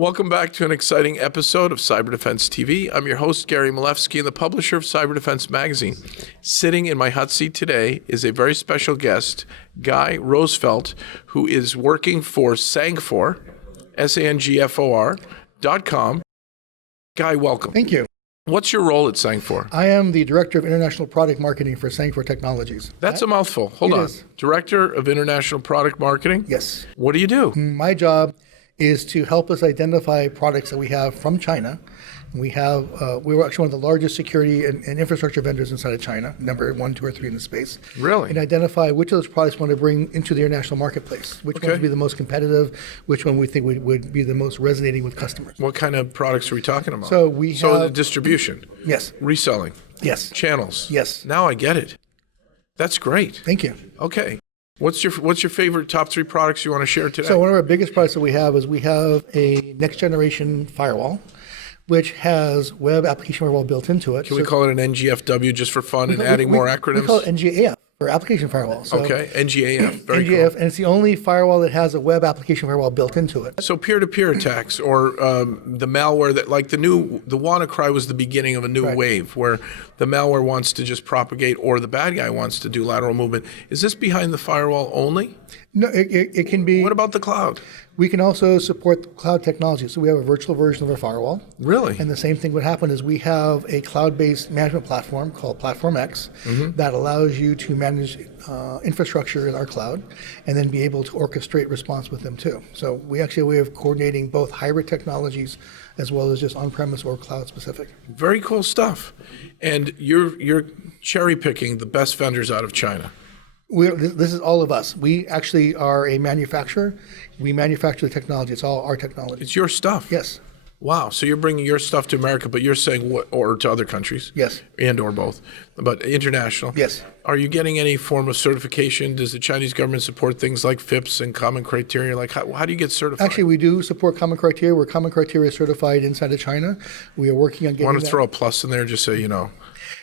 Welcome back to an exciting episode of Cyber Defense TV. I'm your host, Gary Malefsky, and the publisher of Cyber Defense Magazine. Sitting in my hot seat today is a very special guest, Guy Rosefelt, who is working for Sangfor, Sangfor.com. Guy, welcome. Thank you. What's your role at Sangfor? I am the Director of International Product Marketing for Sangfor Technologies. That's a mouthful. Hold on. Is. Director of International Product Marketing? Yes. What do you do? My job is to help us identify products that we have from China. We were actually one of the largest security and infrastructure vendors inside of China, number 1, 2, or 3 in the space. Really? And identify which of those products we want to bring into the international marketplace, which ones would be the most competitive, which one we think would be the most resonating with customers. What kind of products are we talking about? So we the have distribution? Yes. Reselling? Yes. Channels? Yes. Now I get it. That's great. Thank you. Okay. What's your favorite top 3 products you want to share today? So one of our biggest products that we have is we have a next generation firewall, which has web application firewall built into it. Can we call it an NGFW just for fun and adding more acronyms? We call it NGAF, or application firewall. So okay, NGAF. Very NGAF, cool. and it's the only firewall that has a web application firewall built into it. So peer-to-peer attacks or the malware that, like the WannaCry was the beginning of a new wave where the malware wants to just propagate or the bad guy wants to do lateral movement. Is this behind the firewall only? No, it can be. What about the cloud? We can also support cloud technology. So we have a virtual version of our firewall. Really? And the same thing would happen is we have a cloud-based management platform called Platform X that allows you to manage infrastructure in our cloud and then be able to orchestrate response with them too. So we actually have a way of coordinating both hybrid technologies as well as just on-premise or cloud specific. Very cool stuff. And you're cherry picking the best vendors out of China. This is all of us. We actually are a manufacturer. We manufacture the technology. It's all our technology. It's your stuff. Yes. Wow. So you're bringing your stuff to America, but you're saying what, or to other countries? Yes. And or both, but international. Yes. Are you getting any form of certification? Does the Chinese government support things like FIPS and common criteria? Like how do you get certified? Actually, we do support common criteria. We're common criteria certified inside of China. We are working on getting Want to throw a plus in there? Just say,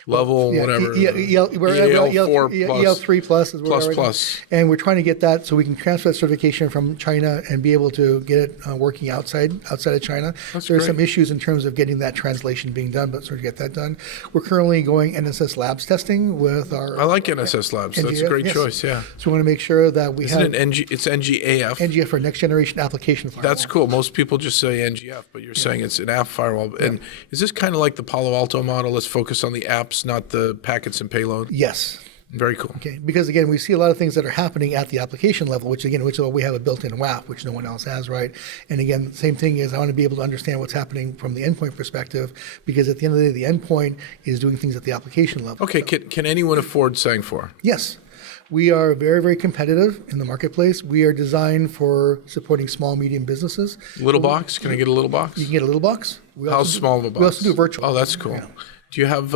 level, whatever. EL3 plus is what plus. And we're trying to get that so we can transfer that certification from China and be able to get it working outside of China. There are some issues in terms of getting that translation being done, but sort of get that done. We're currently going NSS Labs testing with our. I like NSS Labs. That's a great choice. Yeah. So we want to make sure that we have. It's NGAF. NGAF for next generation application firewall. That's cool. Most people just say NGF, but you're saying it's an app firewall. And is this kind of like the Palo Alto model? Let's focus on the apps, not the packets and payload? Yes. Very cool. Okay, because again, we see a lot of things that are happening at the application level, which is what we have a built-in WAF, which no one else has, right? And again, the same thing is I want to be able to understand what's happening from the endpoint perspective, because at the end of the day, the endpoint is doing things at the application level. Okay, can anyone afford Sangfor? Yes. We are very, very competitive in the marketplace. We are designed for supporting small, medium businesses. Little box? Can I get a little box? You can get a little box. How small of a box? We also do virtual. Oh, that's cool. Yeah. Do you have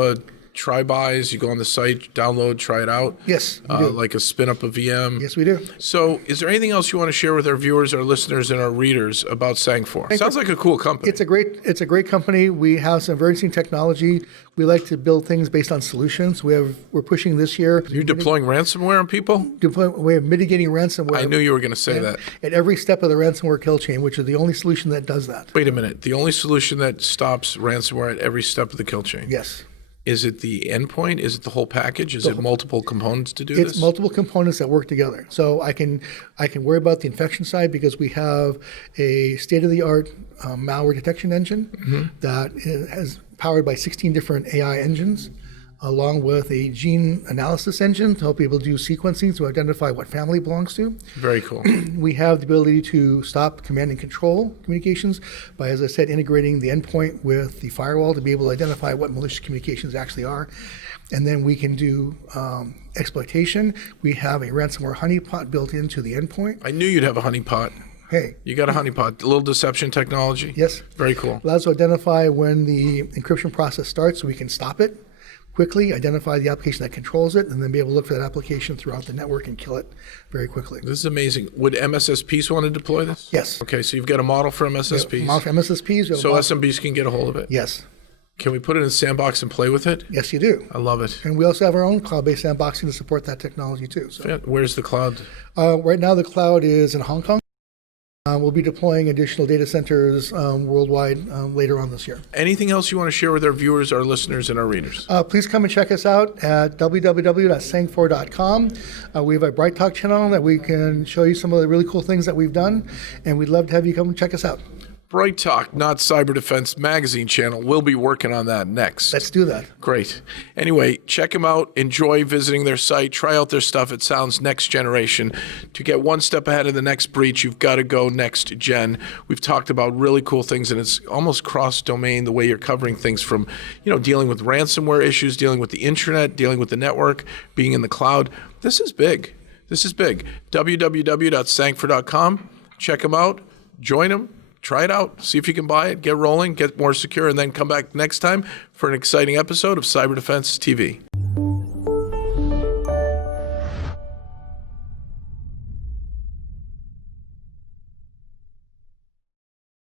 try-buys? You go on the site, download, try it out? Yes, we do. Like a spin-up a VM? Yes, we do. So is there anything else you want to share with our viewers, our listeners, and our readers about Sangfor? Sounds like a cool company. It's a great company. We have some very interesting technology. We like to build things based on solutions. We're pushing this year. You're deploying ransomware on people? We're mitigating ransomware. I knew you were going to say that. At every step of the ransomware kill chain, which is the only solution that does that. Wait a minute. The only solution that stops ransomware at every step of the kill chain? Yes. Is it the endpoint? Is it the whole package? Is it multiple components to do this? It's multiple components that work together. So I can worry about the infection side because we have a state-of-the-art malware detection engine that is powered by 16 different AI engines, along with a gene analysis engine to help people do sequencing to identify what family it belongs to. Very cool. We have the ability to stop command and control communications by, as I said, integrating the endpoint with the firewall to be able to identify what malicious communications actually are. And then we can do exploitation. We have a ransomware honeypot built into the endpoint. I knew you'd have a honeypot. Hey. You got a honeypot, a little deception technology? Yes. Very cool. Allows us to identify when the encryption process starts so we can stop it quickly, identify the application that controls it, and then be able to look for that application throughout the network and kill it very quickly. This is amazing. Would MSSPs want to deploy this? Yes. Okay, so you've got a model for MSSPs. Model for MSSPs. So SMBs can get a hold of it? Yes. Can we put it in a sandbox and play with it? Yes, you do. I love it. And we also have our own cloud-based sandboxing to support that technology too. So, Where's the cloud? right now the cloud is in Hong Kong. We'll be deploying additional data centers worldwide later on this year. Anything else you want to share with our viewers, our listeners, and our readers? Please come and check us out at www.sangfor.com. We have a Bright Talk channel that we can show you some of the really cool things that we've done, and we'd love to have you come and check us out. Bright Talk, not Cyber Defense Magazine channel. We'll be working on that next. Let's do that. Great. Anyway, check them out. Enjoy visiting their site. Try out their stuff. It sounds next generation. To get one step ahead of the next breach, you've got to go next gen. We've talked about really cool things, and it's almost cross-domain the way you're covering things from, dealing with ransomware issues, dealing with the internet, dealing with the network, being in the cloud. This is big. This is big. www.sangfor.com. Check them out. Join them. Try it out. See if you can buy it, get rolling, get more secure, and then come back next time for an exciting episode of Cyber Defense TV.